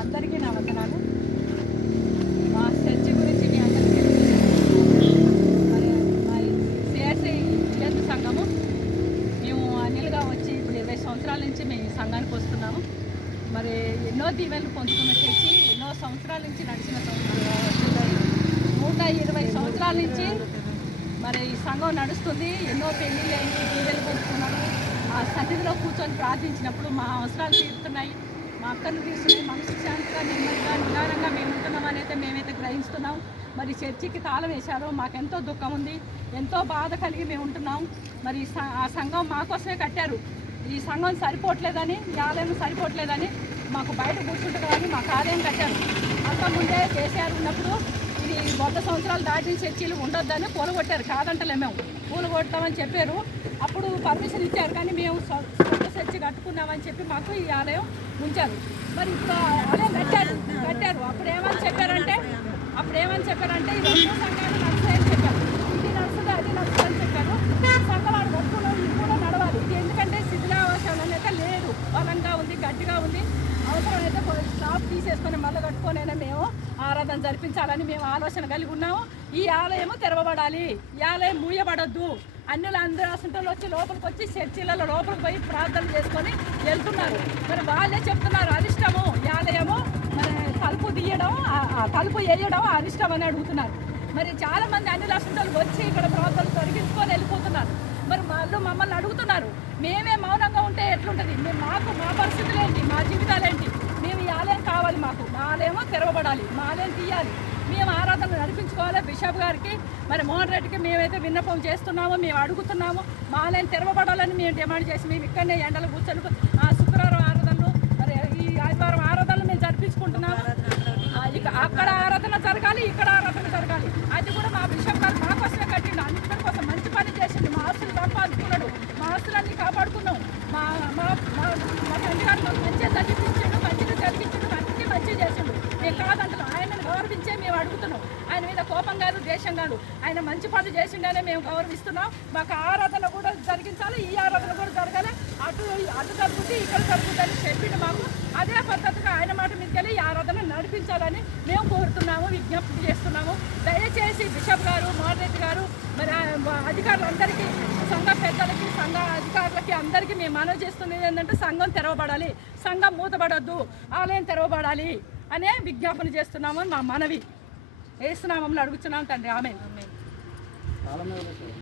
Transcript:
అందరికీ నా వందనాలు మా చర్చి గురించి మీ అందరికీ తెలుసు. మరి మరి సిఎస్ఐ విద్యార్థి సంఘము మేము అనిల్గా వచ్చి ఇప్పుడు ఇరవై సంవత్సరాల నుంచి మేము ఈ సంఘానికి వస్తున్నాము. మరి ఎన్నో దీవెనలు పొందుకున్న చర్చి ఎన్నో సంవత్సరాల నుంచి నడిచిన సంవత్సరాలు నూట ఇరవై సంవత్సరాల నుంచి మరి ఈ సంఘం నడుస్తుంది. ఎన్నో పెళ్ళిళ్ళు అయింది దీవెలు పొందుకున్నాము. ఆ సన్నిధిలో కూర్చొని ప్రార్థించినప్పుడు మా అవసరాలు తీరుతున్నాయి. మా అక్కను తీసుకుని మనసు శాంతిగా నెమ్మదిగా నిదానంగా మేము ఉంటున్నామని అయితే మేమైతే గ్రహిస్తున్నాం. మరి చర్చికి తాళం వేశారు మాకెంతో దుఃఖం ఉంది ఎంతో బాధ కలిగి మేము ఉంటున్నాం. మరి ఆ సంఘం మాకోసమే కట్టారు. ఈ సంఘం సరిపోవట్లేదని ఈ ఆలయం సరిపోవట్లేదని మాకు బయట కూర్చుంటారు కానీ మాకు ఆలయం కట్టారు. అంతకుముందే కేసీఆర్ ఉన్నప్పుడు ఇది వంద సంవత్సరాలు దాటిన చర్చీలు ఉండొద్దని కూలగొట్టారు కాదంటలే మేము. కూలగొడతామని చెప్పారు. అప్పుడు పర్మిషన్ ఇచ్చారు కానీ మేము సొంత చర్చి కట్టుకున్నామని చెప్పి మాకు ఈ ఆలయం ఉంచారు. మరి ఇప్పుడు ఆలయం కట్టారు కట్టారు. అప్పుడు ఏమని చెప్పారంటే అప్పుడు ఏమని చెప్పారంటే ఈ రెండు సంఘాలు నడుస్తాయని చెప్పారు ఇది నడుస్తుంది అది నడుస్తుంది అని చెప్పారు సంఘం వాడు ఒప్పుకున్నాం ఇది కూడా నడవాలి ఇది ఎందుకంటే శిథిలావశాలు అయితే లేదు బలంగా ఉంది గట్టిగా ఉంది అవసరమైతే స్టాప్ తీసేసుకొని మళ్ళీ కట్టుకొనైనా మేము ఆరాధన జరిపించాలని మేము ఆలోచన కలిగి ఉన్నాము. ఈ ఆలయము తెరవబడాలి. ఈ ఆలయం మూయబడద్దు. అన్నిలు అందరూ అసంటోళ్ళు వచ్చి లోపలికి వచ్చి చర్చిలలో లోపలికి పోయి ప్రార్థన చేసుకొని వెళ్తున్నారు. మరి వాళ్ళే చెప్తున్నారు అరిష్టము ఈ ఆలయము. మరి తలుపు తీయడం తలుపు వేయడం అరిష్టం అని అడుగుతున్నారు. మరి చాలా మంది అన్ని రాష్ట్రాలు వచ్చి ఇక్కడ ప్రాంతాలు తొలగించుకొని వెళ్ళిపోతున్నారు. మరి వాళ్ళు మమ్మల్ని అడుగుతున్నారు మేమే మౌనంగా ఉంటే ఎట్లుంటుంది? మేము మాకు మా పరిస్థితులు ఏంటి? మా జీవితాలు ఏంటి? మేము ఈ ఆలయం మాకు. మాలేమో తెరవబడాలి మాలేం తీయాలి. మేము ఆరాధన నడిపించుకోవాలి బిషప్ గారికి. మరి మోహన్ రెడ్డికి మేమైతే విన్నపం చేస్తున్నామో మేము అడుగుతున్నాము. మాలేం తెరవబడాలని మేము డిమాండ్ చేసి మేము ఇక్కడనే ఎండలు కూర్చొని ఆ శుక్రవారం ఆరాధనలు మరి ఈ ఆదివారం ఆరాధనలు మేము జరిపించుకుంటున్నాము. ఇక అక్కడ ఆరాధన జరగాలి ఇక్కడ ఆరాధన జరగాలి. అది కూడా మా బిషప్ గారు మా కోసమే కట్టిండు. అందరి కోసం మంచి పని చేసిండు. మా ఆస్తులు సంపాదించుకున్నాడు. మా ఆస్తులన్నీ కాపాడుకున్నాం. మా మా మా మా తండ్రి గారు మాకు మంచిగా చదివించాడు మంచిగా చదివించాడు అన్ని మంచిగా చేసిండు మేము కాదంటున్నాం ఆయనను గౌరవించే మేము అడుగుతున్నాం. ఆయన మీద కోపం కాదు ద్వేషం కాదు. ఆయన మంచి పనులు చేసిండనే మేము గౌరవిస్తున్నాం. మాకు ఆరాధన కూడా జరిగించాలి ఈ ఆరాధన కూడా జరగాలి. అటు అటు జరుగుతుంది ఇక్కడ జరుగుతుంది చెప్పిండు మాకు. అదే పద్ధతిగా ఆయన మాట మీదకెళ్ళి ఈ ఆరాధన నడిపించాలని మేము కోరుతున్నాము విజ్ఞప్తి చేస్తున్నాము. దయచేసి బిషప్ గారు మోహన్ గారు మరి అధికారులందరికీ సంఘ పెద్దలకి సంఘ అధికారులకి అందరికీ మేము మనవి చేస్తున్నది ఏంటంటే సంఘం తెరవబడాలి. సంఘం మూతబడద్దు ఆలయం తెరవబడాలి. అనే విజ్ఞాపన చేస్తున్నాము మా మనవి. వేస్తున్నామని అడుగుతున్నాం తండ్రి. ఆమె